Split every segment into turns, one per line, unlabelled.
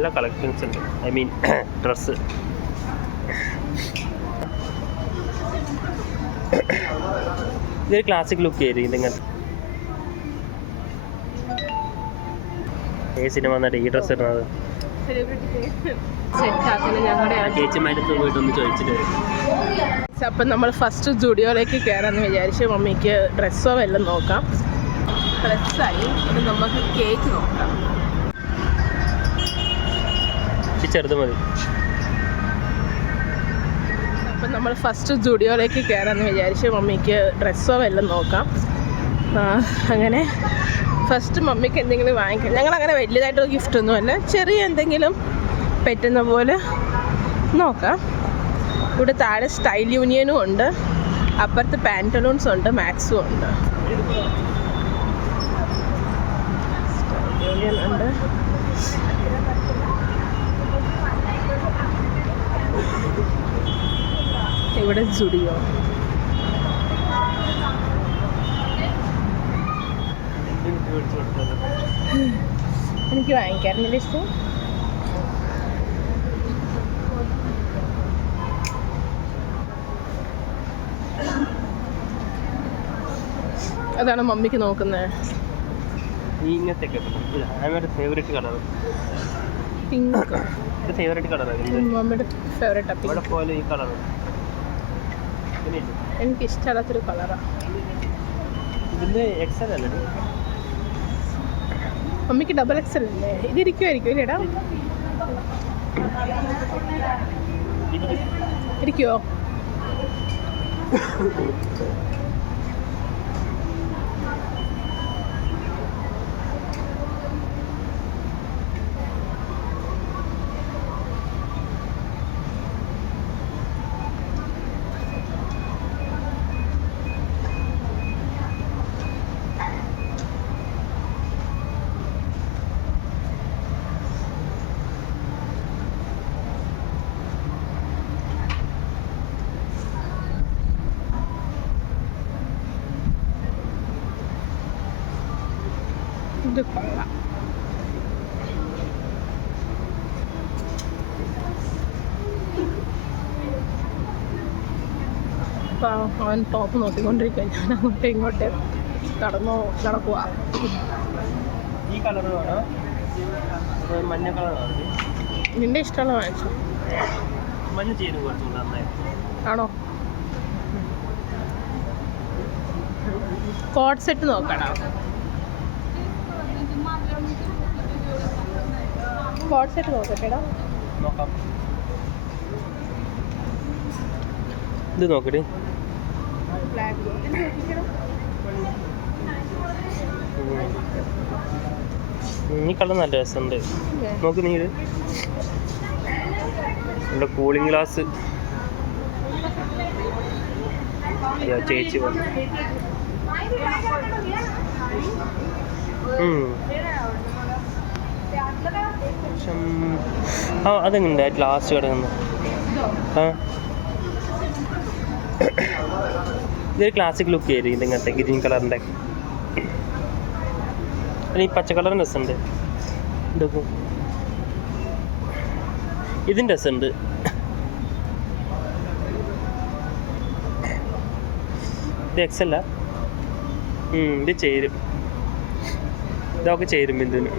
നല്ല കളക്ഷൻസ് ഉണ്ട്. I mean dress ഇതൊരു ക്ലാസിക് ലുക്ക് ആയിരിക്കും നിങ്ങൾ ഏ സിനിമ വന്നിട്ട് ഈ ഡ്രസ്സ് ഇടുന്നത്. അടുത്ത് പോയിട്ടൊന്ന് ചോദിച്ചിട്ട്
അപ്പം നമ്മൾ ഫസ്റ്റ് സ്റ്റുഡിയോയിലേക്ക് കയറാമെന്ന് വിചാരിച്ചു മമ്മിക്ക് ഡ്രസ്സോ വല്ലതും നോക്കാം. ഡ്രസ്സായി നമുക്ക് കേക്ക് നോക്കാം.
ചെറുത് മതി.
അപ്പം നമ്മൾ ഫസ്റ്റ് സ്റ്റുഡിയോയിലേക്ക് കയറാമെന്ന് വിചാരിച്ചു മമ്മിക്ക് ഡ്രസ്സോ വല്ലതും നോക്കാം. അങ്ങനെ ഫസ്റ്റ് മമ്മിക്ക് എന്തെങ്കിലും വാങ്ങിക്കാം. ഞങ്ങൾ അങ്ങനെ വലിയതായിട്ടുള്ള ഗിഫ്റ്റ് ഒന്നുമല്ല ചെറിയ എന്തെങ്കിലും പറ്റുന്ന പോലെ നോക്കാം. ഇവിടെ താഴെ സ്റ്റൈൽ യൂണിയനും ഉണ്ട് അപ്പുറത്ത് പാന്റലൂൺസ് ഉണ്ട് മാക്സും ഉണ്ട്. സ്റ്റൈൽ യൂണിയൻ ഉണ്ട്. ഇവിടെ ജുഡിയോ. എനിക്ക് വാങ്ങിക്കാറുണ്ട് ഇഷ്ടം? അതാണ് മമ്മിക്ക് നോക്കുന്നത്
ഇങ്ങനത്തെ ഫേവറേറ്റ് കളർ
പിങ്ക്.
ഫേവറേറ്റ് കളറാണ്
മമ്മിയുടെ ഫേവറേറ്റ്
പോലെ ഈ കളർ
എനിക്ക് ഇഷ്ടമല്ലാത്തൊരു കളറാണ്
അമ്മയ്ക്ക് എക്സൽ അല്ലേ?
മമ്മിക്ക് ഡബിൾ എക്സൽ അല്ലേ? ഇതിരിക്കുമായിരിക്കും ഇല്ലേടാ ഇരിക്കുമോ ഇത് കൊള്ളാം. അവൻ ടോപ്പ് നോക്കിക്കൊണ്ടിരിക്കുക ഞാൻ അങ്ങോട്ട് ഇങ്ങോട്ട് കടന്നു നടക്കുക
ഈ അത് മഞ്ഞ കളറാണ്
നിന്റെ ഇഷ്ടമുള്ള വാങ്ങിച്ചു
മഞ്ഞ ചേരും കുറച്ചുകൂടെ നന്നായിട്ട്
ആണോ? കോഡ് സെറ്റ് നോക്കണം സെറ്റ് നോക്കട്ടെടാ
നോക്കാം. ഇത് നോക്കട്ടെ ഈ കളർ നല്ല രസമുണ്ട്. നോക്ക് നീ ഇത്. കൂളിംഗ് ഗ്ലാസ് ചേച്ചി വന്നു. ഉം. ആ അതെങ്ങനെ ലാസ്റ്റ് കിടക്കുന്നു ഇതൊരു ക്ലാസിക് ലുക്ക് ആയിരിക്കും ഇതിങ്ങനത്തെ ഗ്രീൻ കളറിന്റെ ഈ പച്ച കളർ രസമുണ്ട്. ഇതൊക്കെ. ഇതിന്റെ രസമുണ്ട്. ഇത് എക്സ് അല്ല. ഇത് ചേരും. ഇതൊക്കെ ചേരും ഇതിന്.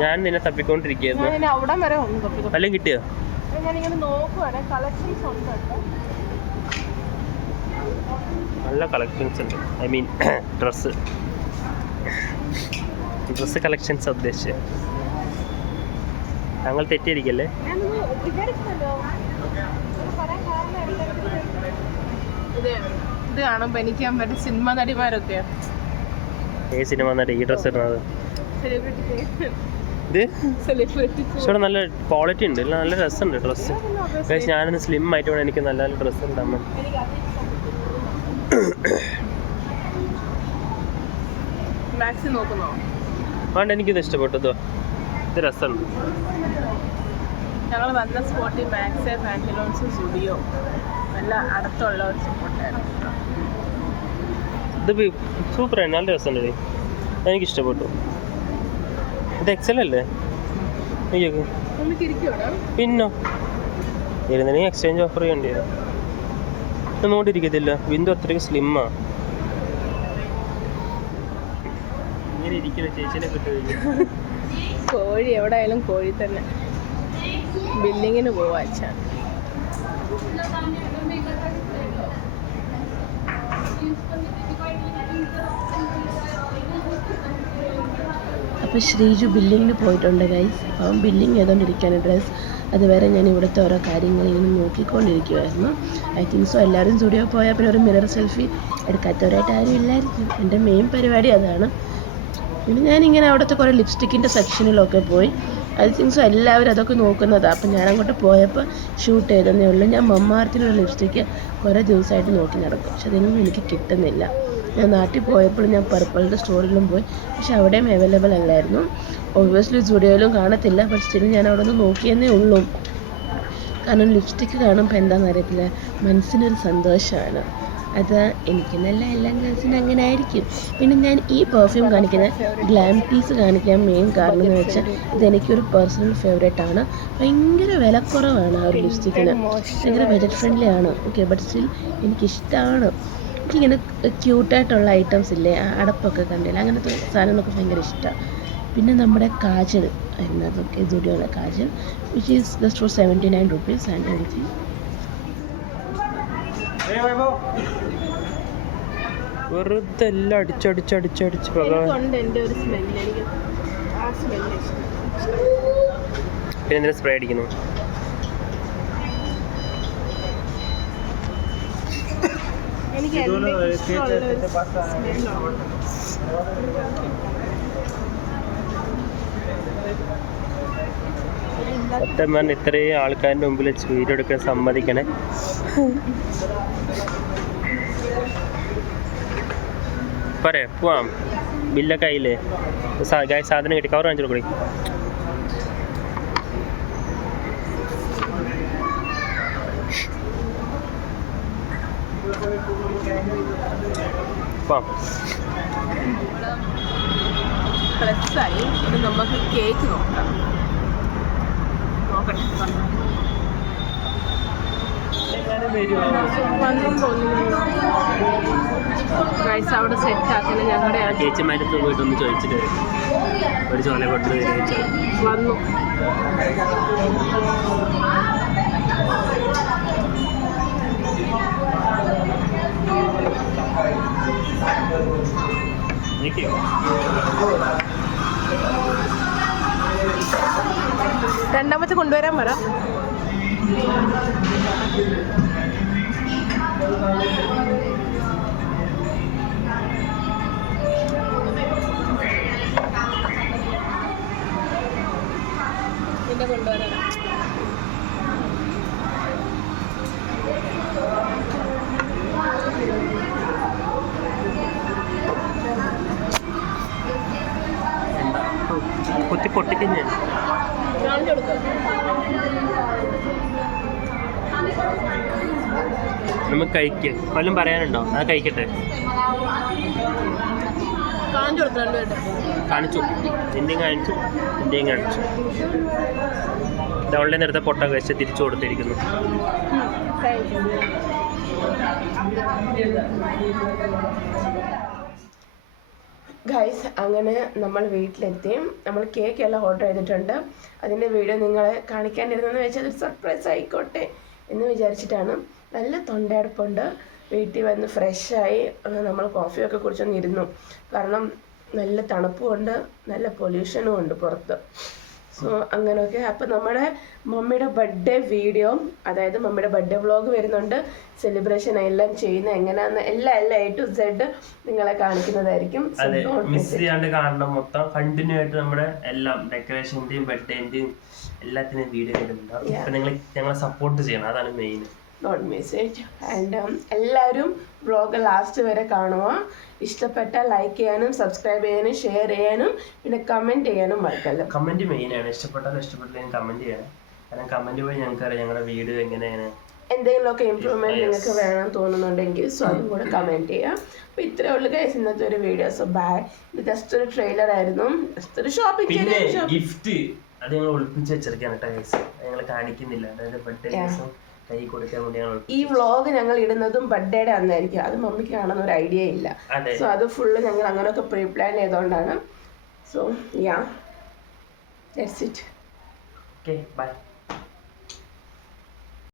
ഞാൻ നിന്നെ തപ്പിക്കൊണ്ടിരിക്കുകയായിരുന്നു
ഞാൻ അവിടം വരെ ഒന്ന്
വല്ലതും കിട്ടിയോ?
ഞാനിങ്ങനെ നോക്കുവാണ്. കളക്ഷൻസ് ഉണ്ട്.
നല്ല കളക്ഷൻസ് ഉണ്ട്. I mean dress dress collections ഉദ്ദേശിച്ചത് താങ്കൾ തെറ്റിയിരിക്കല്ലേ?
ഇത് കാണുമ്പോ എനിക്ക് മറ്റേ സിനിമ നടിമാരൊക്കെ
ഏ സിനിമ നടി? ഈ ഡ്രസ് ഇടുന്നത്?
സെലിബ്രിറ്റി
ഇത്? ഇവിടെ നല്ല ക്വാളിറ്റി ഉണ്ട്. നല്ല രസമുണ്ട് ഡ്രസ്സ് പക്ഷേ ഞാനൊന്ന് സ്ലിം ആയിട്ട് വേണം എനിക്ക് നല്ല നല്ല ഡ്രസ്സ്
നോക്കുന്നോ?
അതുകൊണ്ട് എനിക്കിത് ഇഷ്ടപ്പെട്ടു. ഇത്. രസമുണ്ട്.
ഞങ്ങൾ വന്ന സ്പോട്ടിൽ മാക്സ് പാന്റിലോൺസ് സ്റ്റുഡിയോ നല്ല അടുത്തുള്ള ഒരു സ്പോട്ടായിരുന്നു
ഇത് സൂപ്പറായിരുന്നു നല്ല രസമുണ്ട്. എനിക്ക് ഇഷ്ടപ്പെട്ടു ഇത് എക്സൽ അല്ലേ? അയ്യോ പിന്നോ? ഇരുന്നെ എക്സ്ചേഞ്ച് ഓഫർ ചെയ്യേണ്ടി വരും. ബിന്ദു അത്രയ്ക്ക് സ്ലിമ്മാ ഇങ്ങനെ ഇരിക്കുന്ന ചേച്ചിനെ
കോഴി എവിടെ ആയാലും കോഴി തന്നെ. ബില്ലിങ്ങിന് പോവാ അച്ഛാ.
അപ്പോൾ ശ്രീജു ബില്ലിങ്ങിന് പോയിട്ടുണ്ട് ഗൈസ് അപ്പം ബില്ലിങ് ചെയ്തുകൊണ്ടിരിക്കുകയാണ് ഡ്രസ്സ് അതുവരെ ഞാൻ ഇവിടുത്തെ ഓരോ കാര്യങ്ങൾ ഇങ്ങനെ നോക്കിക്കൊണ്ടിരിക്കുമായിരുന്നു ഐ തിങ്ക് സോ എല്ലാവരും സ്റ്റുഡിയോ പോയാൽ പിന്നെ ഒരു മിറർ സെൽഫി എടുക്കാത്തവരായിട്ട് ആരും ഇല്ലായിരിക്കും. എന്റെ മെയിൻ പരിപാടി അതാണ്. പിന്നെ ഞാനിങ്ങനെ അവിടുത്തെ കുറേ ലിപ്സ്റ്റിക്കിന്റെ സെക്ഷനിലൊക്കെ പോയി. ഐ തിങ്ക് സോ എല്ലാവരും അതൊക്കെ നോക്കുന്നതാണ് അപ്പം ഞാൻ അങ്ങോട്ട് പോയപ്പോൾ ഷൂട്ട് ചെയ്തതേ ഉള്ളൂ. ഞാൻ മമ്മാർത്തിനുള്ള ലിപ്സ്റ്റിക്ക് കുറേ ദിവസമായിട്ട് നോക്കി നടക്കും. പക്ഷെ അതൊന്നും എനിക്ക് കിട്ടുന്നില്ല. ഞാൻ നാട്ടിൽ പോയപ്പോഴും ഞാൻ പർപ്പിളിന്റെ സ്റ്റോറിലും പോയി. പക്ഷെ അവിടെയും അവൈലബിൾ അല്ലായിരുന്നു. ഒബ്വിയസ്ലി ജുഡിയോയിലും കാണത്തില്ല ബട്ട് സ്റ്റിൽ ഞാൻ അവിടെ നിന്ന് നോക്കിയെന്നേ ഉള്ളൂ. കാരണം ലിപ്സ്റ്റിക്ക് കാണുമ്പോൾ എന്താണെന്ന് അറിയത്തില്ല. മനസ്സിനൊരു സന്തോഷമാണ്. അത് എനിക്ക് നല്ല എല്ലാ ഗേൾസിനും അങ്ങനെ ആയിരിക്കും. പിന്നെ ഞാൻ ഈ പെർഫ്യൂം കാണിക്കുന്ന ഗ്ലാം പീസ് കാണിക്കാൻ മെയിൻ കാരണം എന്ന് വെച്ചാൽ ഇതെനിക്കൊരു പേഴ്സണൽ ഫേവറേറ്റ് ആണ്. ഭയങ്കര വിലക്കുറവാണ് ആ ഒരു ലിപ്സ്റ്റിക്കിന് ഭയങ്കര ബജറ്റ് ഫ്രണ്ട്ലി ആണ്. ഓക്കെ ബട്ട് സ്റ്റിൽ എനിക്കിഷ്ടമാണ് എനിക്കിങ്ങനെ ക്യൂട്ടായിട്ടുള്ള ഐറ്റംസ് ഇല്ലേ അടപ്പൊക്കെ കണ്ടില്ല അങ്ങനത്തെ സാധനങ്ങളൊക്കെ ഭയങ്കര ഇഷ്ടമാണ് പിന്നെ നമ്മുടെ കാജൽ എന്നത് ഇതുകൂടിയുള്ള kajal. Which is just four seventy nine rupees and everything
വെറുതെ എല്ലാം അടിച്ചടിച്ചടിച്ചടിച്ച് പിന്നെ എന്തിനാ സ്പ്രേ അടിക്കുന്നു?
എനിക്ക്
സത്യം പറഞ്ഞ ഇത്രയും ആൾക്കാരുടെ മുമ്പിൽ വെച്ച് വീഡിയോ എടുക്കാൻ സമ്മതിക്കണേ. പറയാം പോവാം. ബില്ലൊക്കെ ആയില്ലേ? സാധനം കിട്ടി. കവർ വാങ്ങിച്ചു കൊടുക്കണേ
പ്ലസ്സായി ഇനി നമുക്ക് കേക്ക് നോക്കാം. നോക്കട്ടെ. വന്നും തോന്നുന്നു. ഗൈസ് അവിടെ സെറ്റ് ആക്കണം ഞങ്ങളുടെ
ചേച്ചിമാരത്ത് പോയിട്ട് ഒന്ന് ചോദിച്ചിട്ട് ഒരു ചോല കൊണ്ട് ചോദിച്ചാൽ
you. രണ്ടാമത്തെ കൊണ്ടുവരാൻ പറ കൊണ്ടുവരാനാ
കഴിക്കുക വല്ലതും പറയാനുണ്ടോ? അത് കഴിക്കട്ടെ.
കാണിച്ചു
ഇന്ത്യയും കാണിച്ചു. ഇന്ത്യയും കാണിച്ചു ഡൗൺലൈൻ നേരത്തെ പൊട്ട കഴിച്ച് തിരിച്ചു കൊടുത്തിരിക്കുന്നു.
ഗൈസ് അങ്ങനെ നമ്മൾ വീട്ടിലെത്തി. നമ്മൾ കേക്ക് എല്ലാം ഓർഡർ ചെയ്തിട്ടുണ്ട്. അതിന്റെ വീഡിയോ നിങ്ങളെ കാണിക്കാൻ കാണിക്കാനിരുന്നെന്ന് വെച്ചാൽ ഒരു സർപ്രൈസ് ആയിക്കോട്ടെ എന്ന് വിചാരിച്ചിട്ടാണ്. നല്ല തൊണ്ടയടപ്പുണ്ട്. വീട്ടിൽ വന്ന് ഫ്രഷായി നമ്മൾ കോഫിയൊക്കെ കുടിച്ചൊന്ന് ഇരുന്നു കാരണം നല്ല തണുപ്പുമുണ്ട് നല്ല പൊല്യൂഷനും ഉണ്ട് പുറത്ത്. സോ അങ്ങനെയൊക്കെ. അപ്പം നമ്മുടെ മമ്മിയുടെ ബർത്ത്ഡേ വീഡിയോ അതായത് മമ്മിയുടെ ബർത്ത്ഡേ വ്ളോഗ് വരുന്നുണ്ട്. സെലിബ്രേഷൻ എല്ലാം ചെയ്യുന്ന എങ്ങനെയാന്ന് എല്ലാം എല്ലാം എ ടു സെഡ് നിങ്ങളെ കാണിക്കുന്നതായിരിക്കും.
അതെ മിസ് ചെയ്യാണ്ട് കാണണം മൊത്തം. കണ്ടിന്യൂ ആയിട്ട് നമ്മുടെ എല്ലാം ഡെക്കറേഷന്റെയും ബർത്ത്ഡേന്റെയും എല്ലാത്തിനും വീഡിയോ വരുന്നുണ്ട്
Yeah.
നിങ്ങൾ ഞങ്ങളെ സപ്പോർട്ട് ചെയ്യണം. അതാണ് main
don't message it and എല്ലാവരും വ്ളോഗ് ലാസ്റ്റ് വരെ കാണുക. ഇഷ്ടപ്പെട്ട ലൈക്ക് ചെയ്യാനും സബ്സ്ക്രൈബ് ചെയ്യാനും ഷെയർ ചെയ്യാനും പിന്നെ കമന്റ് ചെയ്യാനും മറക്കല്ല.
കമന്റ് മെയിൻ ആണ്. ഇഷ്ടപ്പെട്ടാലും ഇഷ്ടപ്പെട്ടില്ലെങ്കിൽ കമന്റ് ചെയ്യണം. കാരണം കമന്റ് പോയി ഞങ്ങൾക്ക് അറിയാം ഞങ്ങളുടെ വീട് എങ്ങനെയാണ്.
എന്തെങ്കിലുമൊക്കെ ഇമ്പ്രൂവ്മെന്റ്. നിങ്ങൾക്ക് വേണം തോന്നുന്നുണ്ടെങ്കിൽ സോ അതും കൂടെ കമന്റ് ചെയ്യാം. അപ്പോൾ ഇത്രേ ഉള്ളൂ ഗൈസ് ഇന്നത്തെ ഒരു വീഡിയോ സോ ബൈ ഇത് ജസ്റ്റ് ഒരു ട്രെയിലർ ആയിരുന്നു. ജസ്റ്റ് ഒരു ഷോപ്പിംഗ്
ഗിഫ്റ്റ് അത് ഞങ്ങൾ ഒളിപ്പിച്ച് വെച്ചിരിക്കാൻ കേട്ടോ ഗൈസ് ഞങ്ങൾ കാണിക്കുന്നില്ല. അതായത് ബർത്ത്ഡേ
Yeah.
ദിവസം കൈ കൊടുക്കാൻ വേണ്ടി
ഈ വ്ളോഗ് ഞങ്ങൾ ഇടുന്നതും ബർത്ത്ഡേയുടെ അന്നായിരിക്കും അത് മമ്മിക്ക് കാണുന്ന ഒരു ഐഡിയ ഇല്ല.
അതെ.
സോ അത് ഫുള്ള് ഞങ്ങൾ അങ്ങനെയൊക്കെ പ്രീ പ്ലാൻ ചെയ്തുകൊണ്ടാണ് so yeah it
okay bye